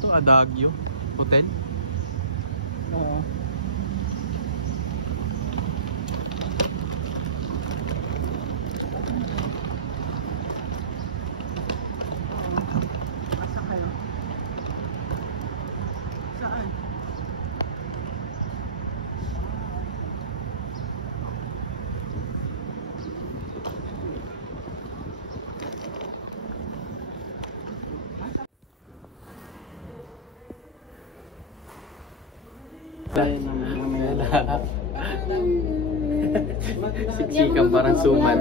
to? Adagio Hotel? Oo. Siksikan parang suman.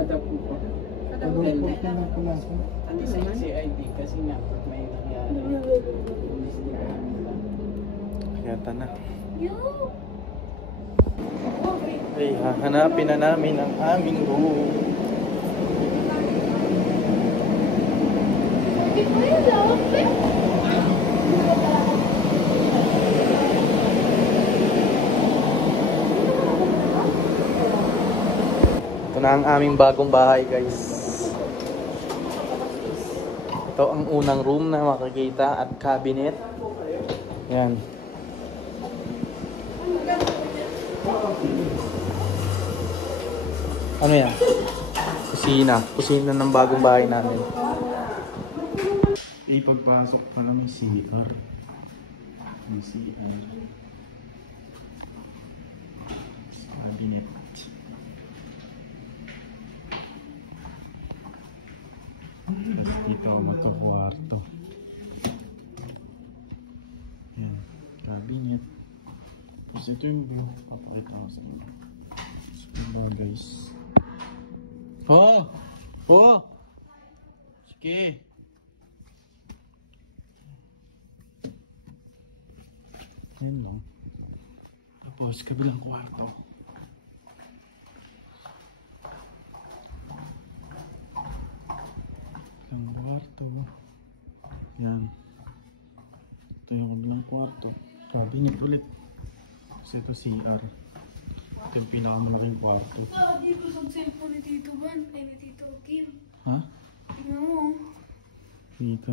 Kaya na. Ay, hahanapin na namin ang aming room. Ito na ang aming bagong bahay, guys. Ito ang unang room na makikita at cabinet. Yan. Ano yan? Kusina. Kusina ng bagong bahay namin. Ipagpasok pa lang yung CR. Yung CR. Cabinet. Tapos dito magkakwarto. Yan. Cabinet. Tapos ito yung view. Papakita ko sa mga. Super guys. Oh! Oh! Sige! Yan lang. Tapos kabilang kwarto. Kabilang kwarto. Yan. Ito yung kabilang kwarto. Cabinet ulit. Kasi ito CR. Ito yung pinakamalaking kwarto. Di ko sa cellphone ni Tito Van. Ay, ni Tito Kim. Ha? Tingnan mo. Dito.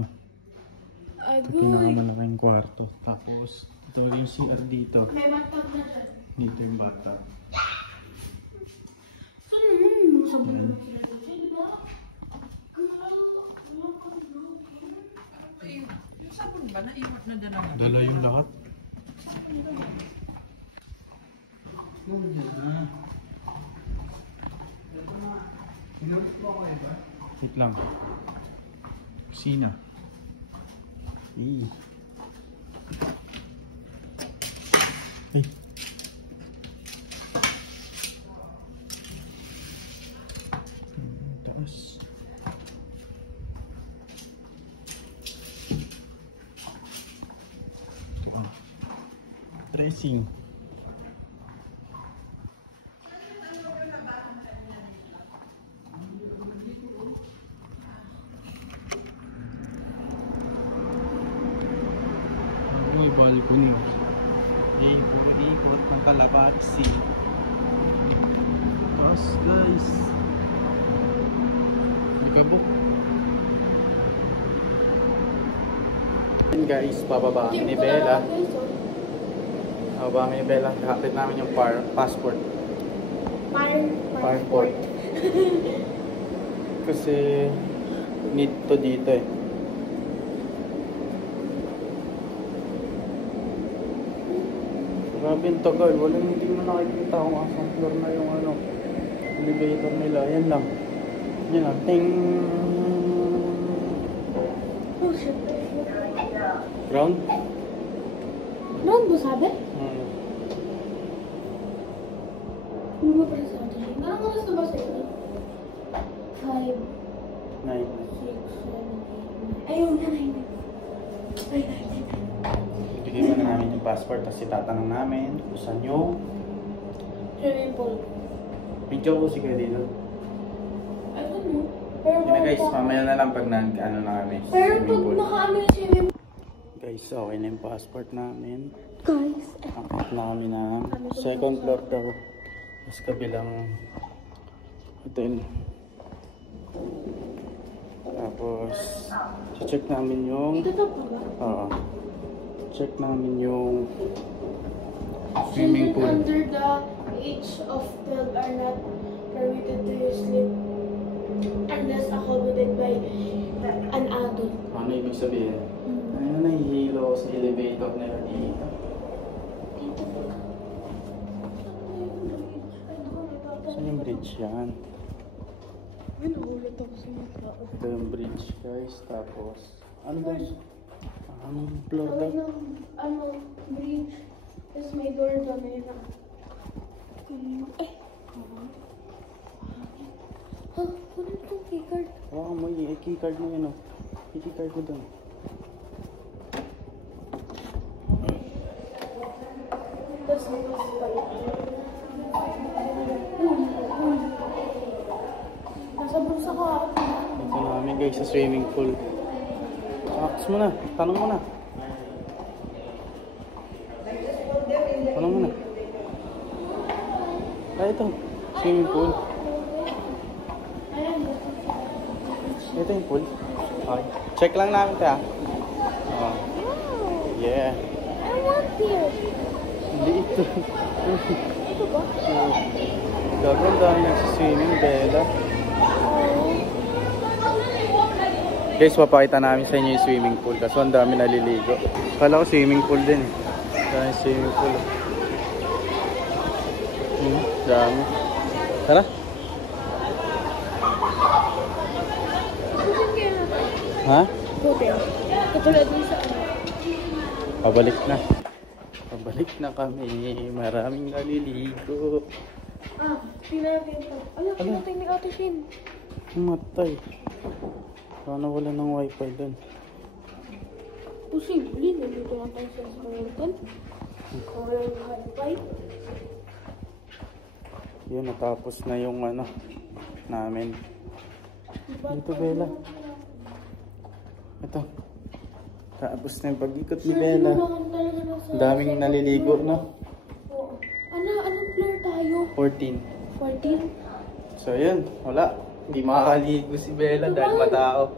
Ito Agoy. pinakamalaking kwarto. Tapos, ito yung CR dito. May bathtub na dyan. Dito yung bata. Saan naman yung mga sabon Yan. na sila dito? Di ba? Yung sabon ba? Naiwan na dala na. Dala yung lahat. Wait lang. Kusina. Ay. Ay. Taas. Ito ah. Dressing. May balcony. Ikot ng kalapatsi. Tapos guys, likabok. Guys, bababa kami ni Bella. Bababa kami ni Bella. Kakapit namin yung passport. Passport. Kasi need to dito eh. Grabe yung tagal. Hindi mo nakikita kung asang floor na yung elevator nila. Yan lang. Yan lang. Ting! Oh, shit. Ground? Noon ba sabi? Ano ba pala sa atin? Parang oras na ba sa ito? 5, 9. 6, 7, 8, 9. Ayun na, 9. Ay, 9. Bigay mo na namin yung passport. Tapos itatanong namin kung saan yung Swimming pool. video ko si kayo dito. I don't know. Pero Yun na guys, mamaya na lang pag ano na kami. Pero Swimming pag pool. naka-ano yung swimming pool. Guys, okay na yung passport namin. Guys, Akit na kami na second floor daw. Mas kabilang hotel. Tapos, check namin yung ito to pa ba? oo. check namin yung swimming Children pool. under the age of 12 are not permitted to use lift unless accommodated by an adult. Ano ibig sabihin? Ano nahihilo sa elevator nila dito? Dito po. Saan yung bridge yan? Ay, nagulat ako sa mga tao. Ito yung bridge guys. Tapos, ano ba? Anong floor Kami daw? ng, bridge. Tapos may door doon na yun. Ay! Ha? Kunin kong keycard. Oo, mo yung keycard mo yun oh. Yung keycard mo doon. Tapos bukas pa yun. Nasa bulsa ka. Dito namin guys sa swimming pool. Ax mo na. Tanong mo na. Tanong mo na. Ay, ito. Swimming pool. Ayan. Ito yung pool. Okay. Check lang namin ito ah. Oh. Yeah. I want here. Hindi ito. Ito ba? Gaganda na sa swimming, Bella. Oh. Guys, papakita namin sa inyo yung swimming pool kasi ang dami naliligo. Kala ko swimming pool din eh. Dami swimming pool. Dami. Tara. Ha? Hotel. Katulad din sa ano. Pabalik na. Pabalik na kami. Maraming naliligo. Pinagin to. Ala, pinatay ni Ate Shin. Matay. Sana wala ng wifi dun. Posible, nandito lang tayo sa hotel. Kung walang wifi. Yun, natapos na yung ano namin. Dito, Bella. Ito. Tapos na yung pag-ikot ni Bella. Ang daming naliligo, no? Oo. Anong floor tayo? 14. 14? So, yun. Wala. Hindi makakaligo si Bella dahil matao.